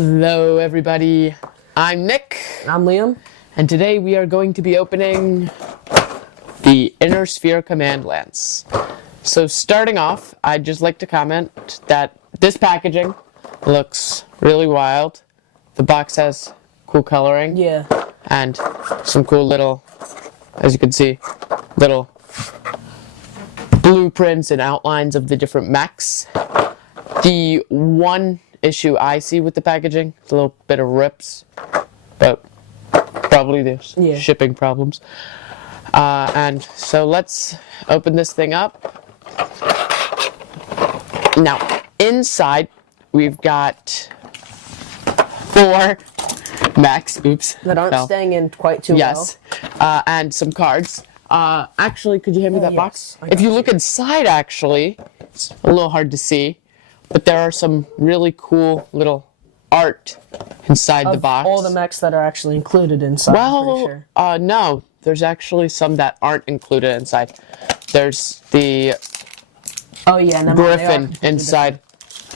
Hello everybody, I'm Nick. I'm Liam. And today we are going to be opening the Inner Sphere Command Lance. So starting off, I'd just like to comment that this packaging looks really wild. The box has cool coloring. Yeah. And some cool little, as you can see, little blueprints and outlines of the different mechs. The one issue I see with the packaging is a little bit of rips, but probably there's shipping problems. And so let's open this thing up. Now, inside we've got 4 mechs. Oops. That aren't staying in quite too well. Yes. And some cards. Actually, could you hand me that box? If you look inside, actually, it's a little hard to see, but there are some really cool little art inside the box. All the mechs that are actually included inside. Well, no, there's actually some that aren't included inside. There's the Griffin inside.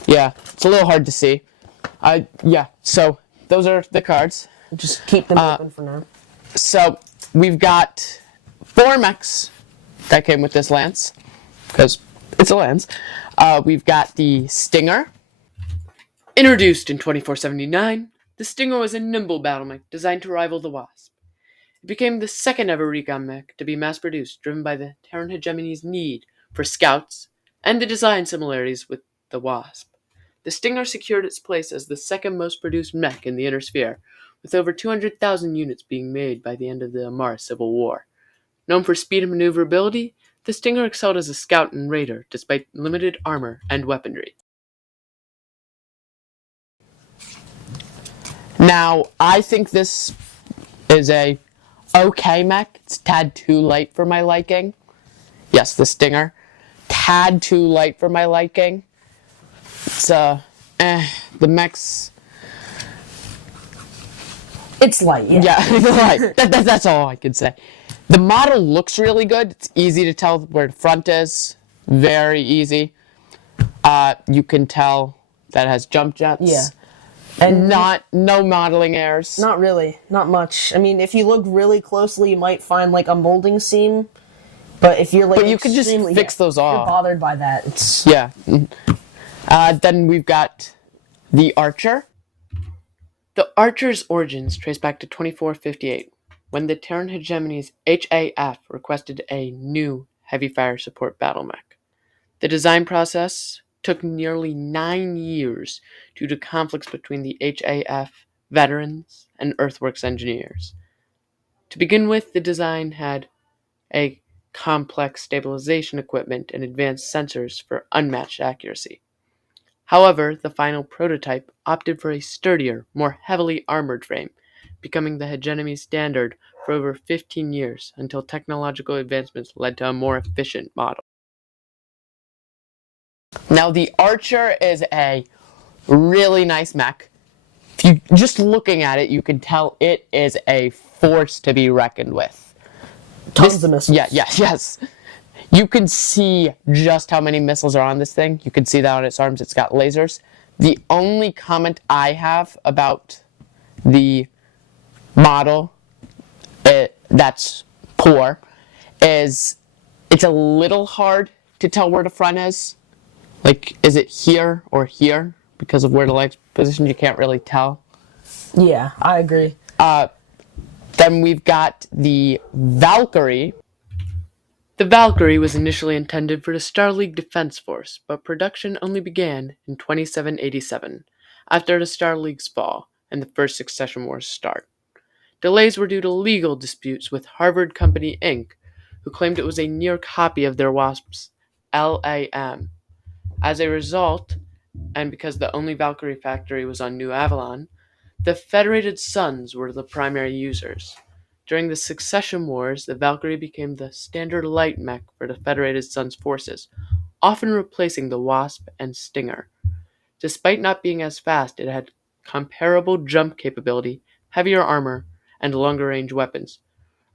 Yeah, it's a little hard to see. Yeah, so those are the cards. Just keep them open for now. So we've got 4 mechs that came with this lance, because it's a lance. We've got the Stinger. Introduced in 2479, the Stinger was a nimble battle mech designed to rival the Wasp. It became the second ever recon mech to be mass-produced, driven by the Terran hegemony's need for scouts and the design similarities with the Wasp. The Stinger secured its place as the second most produced mech in the Inner Sphere, with over 200,000 units being made by the end of the Amara Civil War. Known for speed and maneuverability, the Stinger excelled as a scout and raider, despite limited armor and weaponry. Now, I think this is a okay mech. It's a tad too light for my liking. Yes, the Stinger. Tad too light for my liking. It's, the mech's... It's light, yeah. Yeah, it's light. That's all I can say. The model looks really good. It's easy to tell where the front is. Very easy. You can tell that it has jump jets. Yeah. And no modeling errors. Not really. Not much. I mean, if you look really closely, you might find like a molding seam. But if you're like, but you can just fix those off. If you're bothered by that, it's Then we've got the Archer. The Archer's origins trace back to 2458, when the Terran hegemony's HAF requested a new heavy fire support battle mech. The design process took nearly 9 years due to conflicts between the HAF veterans and Earthworks engineers. To begin with, the design had a complex stabilization equipment and advanced sensors for unmatched accuracy. However, the final prototype opted for a sturdier, more heavily armored frame, becoming the hegemony standard for over 15 years until technological advancements led to a more efficient model. Now, the Archer is a really nice mech. If you just looking at it, you can tell it is a force to be reckoned with. Tons of missiles. Yes. You can see just how many missiles are on this thing. You can see that on its arms. It's got lasers. The only comment I have about the model that's poor is it's a little hard to tell where the front is. Like, is it here or here? Because of where the legs positioned, you can't really tell. Yeah, I agree. Then we've got the Valkyrie. The Valkyrie was initially intended for the Star League Defense Force, but production only began in 2787, after the Star League's fall and the First Succession War's start. Delays were due to legal disputes with Harvard Company Inc., who claimed it was a near copy of their Wasp's LAM. As a result, and because the only Valkyrie factory was on New Avalon, the Federated Suns were the primary users. During the Succession Wars, the Valkyrie became the standard light mech for the Federated Suns forces, often replacing the Wasp and Stinger. Despite not being as fast, it had comparable jump capability, heavier armor, and longer-range weapons,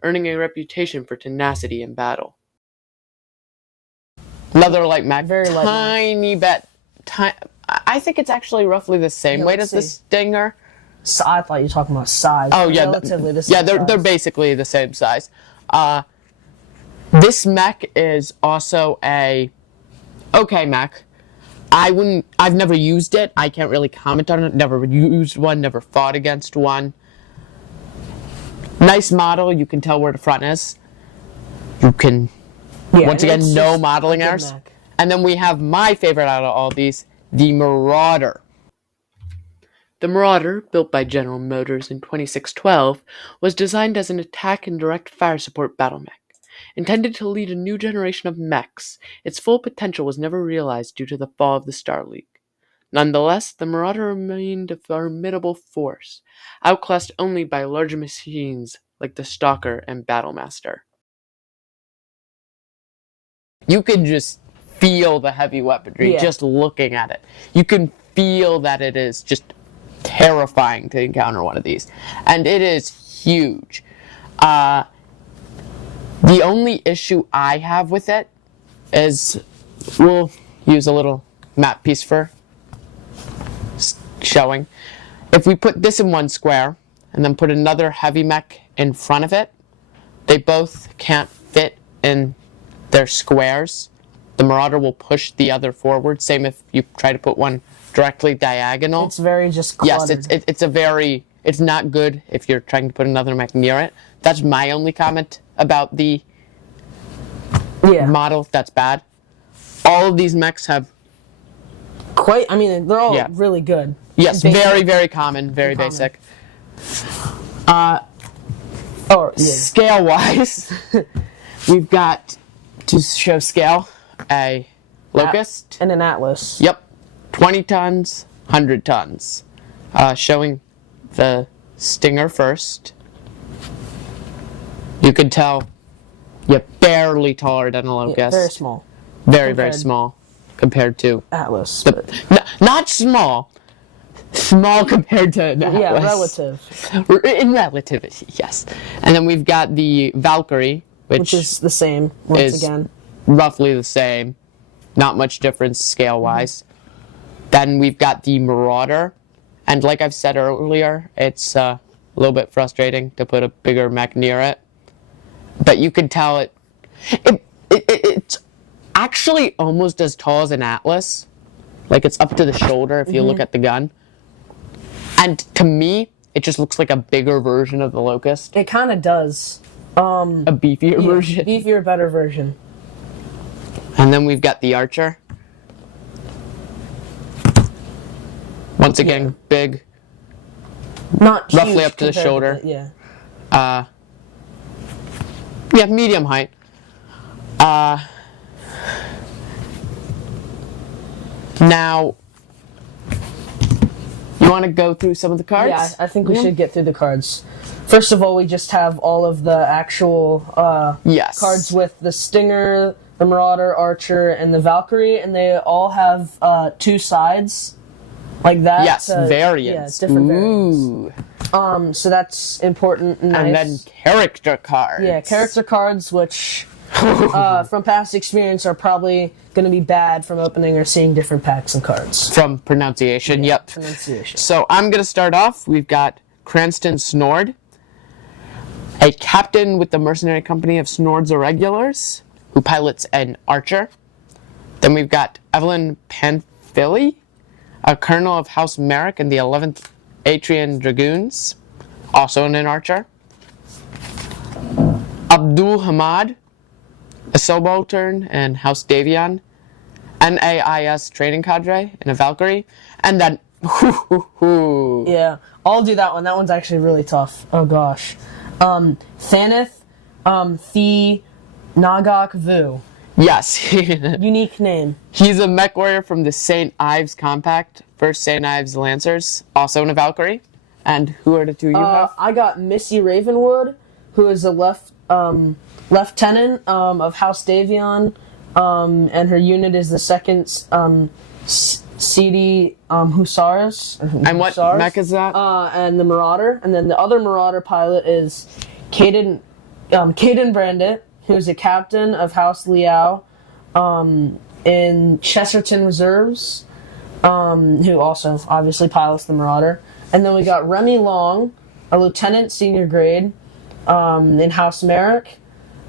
earning a reputation for tenacity in battle. Another light mech, Very light tiny bit, I think it's actually roughly the same weight as the Stinger. So I thought you were talking about size. Oh yeah, relatively the same. Yeah, they're basically the same size. This mech is also a okay mech. I've never used it. I can't really comment on it. Never used one. Never fought against one. Nice model. You can tell where the front is. You can once again no modeling errors. Mech. And then we have my favorite out of all these, the Marauder. The Marauder, built by General Motors in 2612, was designed as an attack and direct fire support battle mech. Intended to lead a new generation of mechs, its full potential was never realized due to the fall of the Star League. Nonetheless, the Marauder remained a formidable force, outclassed only by larger machines like the Stalker and Battlemaster. You can just feel the heavy weaponry just looking at it. You can feel that it is just terrifying to encounter one of these. And it is huge. The only issue I have with it is we'll use a little map piece for showing. If we put this in one square and then put another heavy mech in front of it, they both can't fit in their squares. The Marauder will push the other forward. Same if you try to put one directly diagonal. It's very just cluttered. Yes, it's not good if you're trying to put another mech near it. That's my only comment about the model. That's bad. All of these mechs have they're all really good. Yes, very, very common, very basic. Scale-wise, we've got, to show scale, a Locust. And an Atlas. Yep. 20 tons, 100 tons. Showing the Stinger first. You can tell you're barely taller than a Locust. Yeah, very small. Very small compared to Atlas. Not small. Small compared to an Atlas. Yeah, relative. In relativity, yes. And then we've got the Valkyrie, which is the same, once again. Roughly the same. Not much difference scale-wise. Then we've got the Marauder. And like I've said earlier, it's a little bit frustrating to put a bigger mech near it. But you can tell it's actually almost as tall as an Atlas. Like, it's up to the shoulder if you look at the gun. And to me, it just looks like a bigger version of the Locust. It kind of does. A beefier version. Beefier, better version. And then we've got the Archer. Once again, big. Not huge roughly up to the shoulder. Medium height. Now, you want to go through some of the cards? Yeah, I think we should get through the cards. First of all, we just have all of the actual cards with the Stinger, the Marauder, Archer, and the Valkyrie, and they all have 2 sides, like that. Yes, variants. Yeah, different variants. So that's important and nice. And then character cards. Yeah, character cards, which from past experience are probably going to be bad from opening or seeing different packs and cards. From pronunciation, yep. Pronunciation. So I'm going to start off. We've got Cranston Snord, a captain with the mercenary company of Snord's Irregulars, who pilots an Archer. Then we've got Evelyn Panfili, a colonel of House Merrick in the 11th Atrian Dragoons, also an Archer. Abdul Hamad, a subaltern in House Davion, NAIS training cadre in a Valkyrie, and then yeah, I'll do that one. That one's actually really tough. Oh gosh. Thaneth The Nagak Vu. Yes. Unique name. He's a mech warrior from the St. Ives Compact, 1st St. Ives Lancers, also in a Valkyrie. And who are the 2 you have? I got Missy Ravenwood, who is a lieutenant of House Davion, and her unit is the 2nd CD Hussars. And what mech is that? And the Marauder. And then the other Marauder pilot is Caden Brandit, who's a captain of House Liao in Chesterton Reserves. who also obviously pilots the Marauder. And then we got Remy Long, a lieutenant senior grade in House Merrick,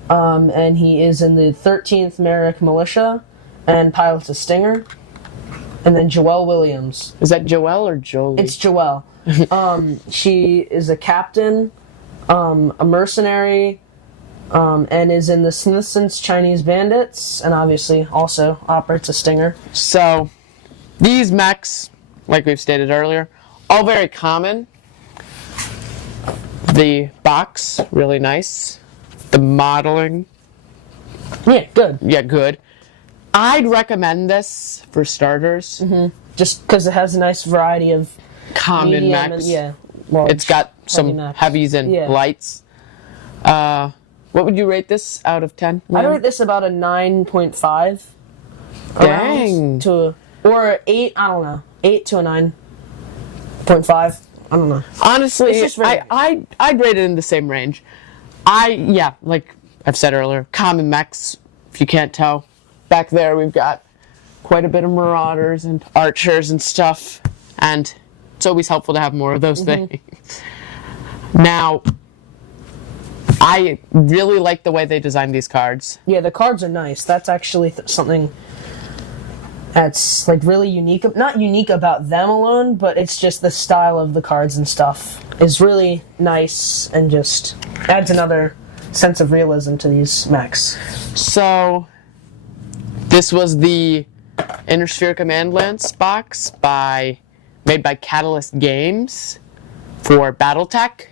and he is in the 13th Merrick Militia and pilots a Stinger. And then Joelle Williams. Is that Joelle or Jolie? It's Joelle. She is a captain, a mercenary, and is in the Smithson's Chinese Bandits, and obviously also operates a Stinger. So, these mechs, like we've stated earlier, all very common. The box, really nice. The modeling. Yeah, good. Yeah, good. I'd recommend this for starters. Just because it has a nice variety of common mechs. Large, it's got some heavies and lights. What would you rate this out of 10? I'd rate this about a 9.5. Dang. Or 8, I don't know. 8 to a 9.5. I don't know. Honestly, I'd rate it in the same range. Like I've said earlier, common mechs, if you can't tell. Back there we've got quite a bit of Marauders and Archers and stuff, and it's always helpful to have more of those things. Now, I really like the way they designed these cards. Yeah, the cards are nice. That's actually something that's like really unique. Not unique about them alone, but it's just the style of the cards and stuff is really nice and just adds another sense of realism to these mechs. So, this was the Inner Sphere Command Lance box made by Catalyst Games for BattleTech.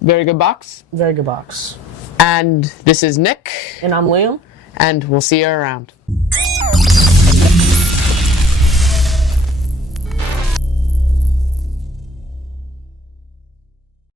Very good box. Very good box. And this is Nick. And I'm Liam. And we'll see you around.